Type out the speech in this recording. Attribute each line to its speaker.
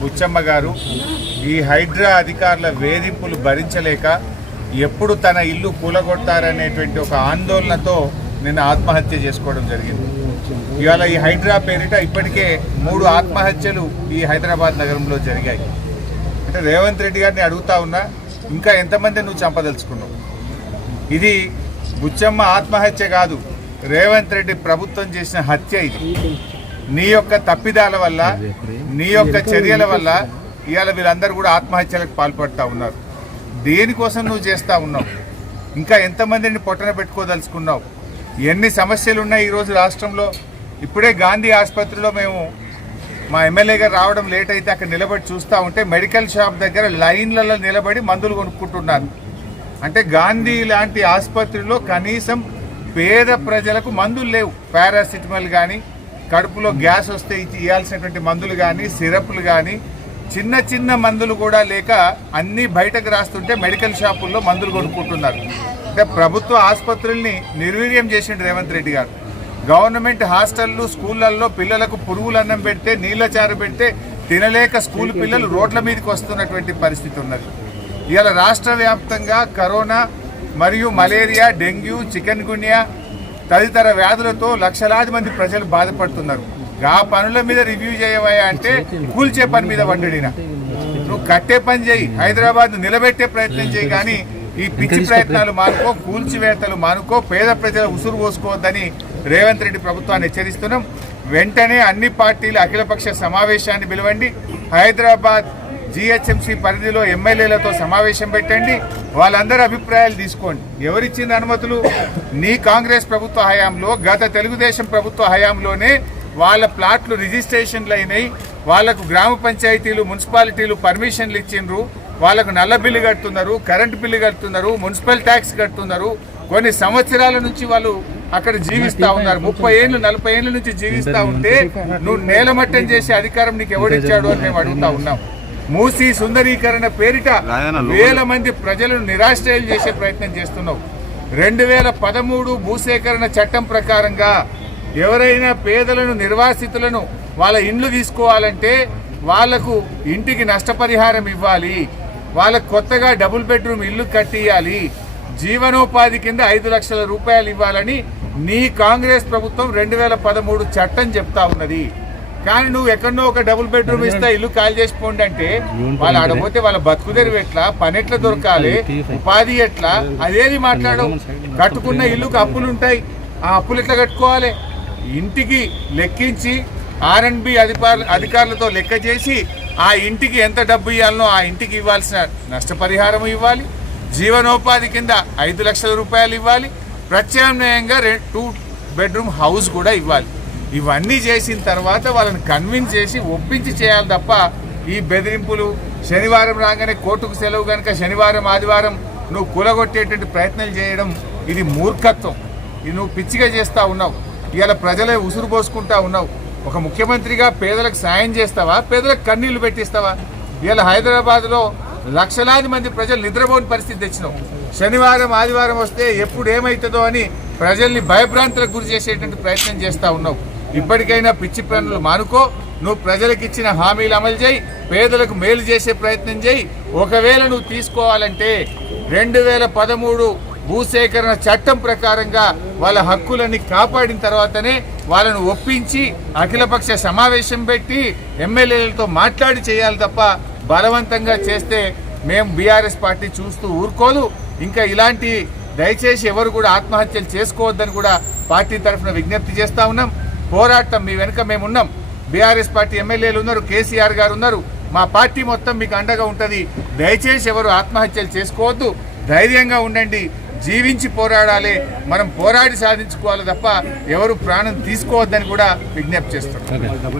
Speaker 1: బుచ్చమ్మ గారు ఈ హైడ్రా అధికారుల వేధింపులు భరించలేక ఎప్పుడు తన ఇల్లు కూలగొట్టారనేటువంటి ఒక ఆందోళనతో నిన్న ఆత్మహత్య చేసుకోవడం జరిగింది. ఇవాళ ఈ హైడ్రా పేరిట ఇప్పటికే మూడు ఆత్మహత్యలు ఈ హైదరాబాద్ నగరంలో జరిగాయి. అంటే రేవంత్ రెడ్డి గారిని అడుగుతా ఉన్నా ఇంకా ఎంతమంది నువ్వు చంపదలుచుకున్నావు? ఇది బుచ్చమ్మ ఆత్మహత్య కాదు రేవంత్ రెడ్డి ప్రభుత్వం చేసిన హత్య ఇది. నీ యొక్క తప్పిదాల వల్ల నీ యొక్క చర్యల వల్ల ఇవాళ వీళ్ళందరూ కూడా ఆత్మహత్యలకు పాల్పడుతూ ఉన్నారు. దేనికోసం నువ్వు చేస్తూ ఉన్నావు? ఇంకా ఎంతమందిని పొట్టన పెట్టుకోదలుచుకున్నావు? ఎన్ని సమస్యలు ఉన్నాయి ఈరోజు రాష్ట్రంలో? ఇప్పుడే గాంధీ ఆసుపత్రిలో మేము మా ఎమ్మెల్యే గారు రావడం లేట్ అయితే అక్కడ నిలబడి చూస్తూ ఉంటే మెడికల్ షాప్ దగ్గర లైన్లలో నిలబడి మందులు కొనుక్కుంటున్నారు. అంటే గాంధీ లాంటి ఆసుపత్రిలో కనీసం పేద ప్రజలకు మందులు లేవు. పారాసిటమాల్ కానీ కడుపులో గ్యాస్ వస్తే ఇచ్చి ఇవ్వాల్సినటువంటి మందులు కానీ సిరప్లు కానీ చిన్న చిన్న మందులు కూడా లేక అన్నీ బయటకు రాస్తుంటే మెడికల్ షాపుల్లో మందులు కొనుక్కుంటున్నారు. అంటే ప్రభుత్వ ఆసుపత్రుల్ని నిర్వీర్యం చేసిండు రేవంత్ రెడ్డి గారు. గవర్నమెంట్ హాస్టళ్ళు స్కూళ్ళల్లో పిల్లలకు పురుగులు అన్నం పెడితే నీళ్ళ చారు పెడితే తినలేక స్కూల్ పిల్లలు రోడ్ల మీదకి వస్తున్నటువంటి పరిస్థితి ఉన్నది. ఇవాళ రాష్ట్ర వ్యాప్తంగా కరోనా మరియు మలేరియా డెంగ్యూ చికెన్ గున్యా తదితర వ్యాధులతో లక్షలాది మంది ప్రజలు బాధపడుతున్నారు. ఆ పనుల మీద రివ్యూ చేయవా అంటే కూల్చే పని మీద పడ్డడిన నువ్వు కట్టే పని చేయి హైదరాబాద్ నిలబెట్టే ప్రయత్నం చేయి కానీ ఈ పిచ్చి ప్రయత్నాలు మానుకో కూల్చివేతలు మానుకో పేద ప్రజల ఉసురు పోసుకోవద్దని రేవంత్ రెడ్డి ప్రభుత్వాన్ని హెచ్చరిస్తున్నాం. వెంటనే అన్ని పార్టీలు అఖిలపక్ష సమావేశాన్ని పిలవండి. హైదరాబాద్ జిహెచ్ఎంసీ పరిధిలో ఎమ్మెల్యేలతో సమావేశం పెట్టండి. వాళ్ళందరి అభిప్రాయాలు తీసుకోండి. ఎవరిచ్చిన అనుమతులు? నీ కాంగ్రెస్ ప్రభుత్వ హయాంలో గత తెలుగుదేశం ప్రభుత్వ హయాంలోనే వాళ్ళ ప్లాట్లు రిజిస్ట్రేషన్లు అయినాయి. వాళ్ళకు గ్రామ పంచాయతీలు మున్సిపాలిటీలు పర్మిషన్లు ఇచ్చిండ్రు. వాళ్ళకు నల్ల బిల్లు కడుతున్నారు కరెంటు బిల్లు కడుతున్నారు మున్సిపల్ ట్యాక్స్ కడుతున్నారు. కొన్ని సంవత్సరాల నుంచి వాళ్ళు అక్కడ జీవిస్తా ఉన్నారు. ముప్పై ఏళ్ళు నలభై ఏళ్ళ నుంచి జీవిస్తా ఉంటే నువ్వు నేలమట్టం చేసే అధికారం నీకు ఎవడిచ్చాడు అని మేము అడుగుతా ఉన్నాం. మూసి సుందరీకరణ పేరిట వేల మంది ప్రజలను నిరాశ్రయం చేసే ప్రయత్నం చేస్తున్నావు. రెండు వేల పదమూడు భూసేకరణ చట్టం ప్రకారంగా ఎవరైనా పేదలను నిర్వాసితులను వాళ్ళ ఇండ్లు తీసుకోవాలంటే వాళ్ళకు ఇంటికి నష్టపరిహారం ఇవ్వాలి. వాళ్ళకు కొత్తగా డబుల్ బెడ్రూమ్ ఇల్లు కట్టియాలి. జీవనోపాధి కింద ఐదు లక్షల రూపాయలు ఇవ్వాలని నీ కాంగ్రెస్ ప్రభుత్వం రెండు వేల పదమూడు చట్టం చెప్తా ఉన్నది. కానీ నువ్వు ఎక్కడో ఒక డబుల్ బెడ్రూమ్ ఇస్తా ఇల్లు ఖాళీ చేసుకోండి అంటే వాళ్ళు ఆడపోతే వాళ్ళ బతుకుదెరువు ఎట్లా? పని ఎట్లా దొరకాలి? ఉపాధి ఎట్లా? అదేది మాట్లాడవు. కట్టుకున్న ఇల్లుకు అప్పులు ఉంటాయి. ఆ అప్పులు ఎట్లా కట్టుకోవాలి? ఇంటికి లెక్కించి ఆర్ఎండ్బి అధికారుల అధికారులతో లెక్క చేసి ఆ ఇంటికి ఎంత డబ్బు ఇవ్వాలనో ఆ ఇంటికి ఇవ్వాల్సిన నష్టపరిహారం ఇవ్వాలి. జీవనోపాధి కింద ఐదు లక్షల రూపాయలు ఇవ్వాలి. ప్రత్యామ్నాయంగా టూ బెడ్రూమ్ హౌస్ కూడా ఇవ్వాలి. ఇవన్నీ చేసిన తర్వాత వాళ్ళని కన్విన్స్ చేసి ఒప్పించి చేయాలి తప్ప ఈ బెదిరింపులు శనివారం రాగానే కోర్టుకు సెలవు కనుక శనివారం ఆదివారం నువ్వు కూలగొట్టేటువంటి ప్రయత్నాలు చేయడం ఇది మూర్ఖత్వం. ఇది నువ్వు పిచ్చిగా చేస్తూ ఉన్నావు. ఇవాళ ప్రజలే ఉసురు పోసుకుంటా ఉన్నావు. ఒక ముఖ్యమంత్రిగా పేదలకు సాయం చేస్తావా? పేదలకు కన్నీళ్ళు పెట్టిస్తావా? ఇవాళ హైదరాబాద్లో లక్షలాది మంది ప్రజలు నిద్రపోని పరిస్థితి తెచ్చినావు. శనివారం ఆదివారం వస్తే ఎప్పుడు ఏమవుతుందో అని ప్రజల్ని భయభ్రాంతులకు గురి చేసేటువంటి ప్రయత్నం చేస్తూ ఉన్నావు. ఇప్పటికైనా పిచ్చి పనులు మానుకో. నువ్వు ప్రజలకు ఇచ్చిన హామీలు అమలు చేయి. పేదలకు మేలు చేసే ప్రయత్నం చేయి. ఒకవేళ నువ్వు తీసుకోవాలంటే రెండు వేల పదమూడు భూసేకరణ చట్టం ప్రకారంగా వాళ్ళ హక్కులన్నీ కాపాడిన తర్వాతనే వాళ్ళను ఒప్పించి అఖిలపక్ష సమావేశం పెట్టి ఎమ్మెల్యేలతో మాట్లాడి చేయాలి తప్ప బలవంతంగా చేస్తే మేము బీఆర్ఎస్ పార్టీ చూస్తూ ఊరుకోదు. ఇంకా ఇలాంటి దయచేసి ఎవరు కూడా ఆత్మహత్యలు చేసుకోవద్దని కూడా పార్టీ తరఫున విజ్ఞప్తి చేస్తా ఉన్నాం. పోరాటం మీ వెనుక మేము ఉన్నాం బీఆర్ఎస్ పార్టీ ఎమ్మెల్యేలు ఉన్నారు కేసీఆర్ గారు ఉన్నారు. మా పార్టీ మొత్తం మీకు అండగా ఉంటుంది. దయచేసి ఎవరు ఆత్మహత్యలు చేసుకోవద్దు. ధైర్యంగా ఉండండి. జీవించి పోరాడాలి. మనం పోరాడి సాధించుకోవాలి తప్ప ఎవరు ప్రాణం తీసుకోవద్దని కూడా విజ్ఞప్తి చేస్తున్నాం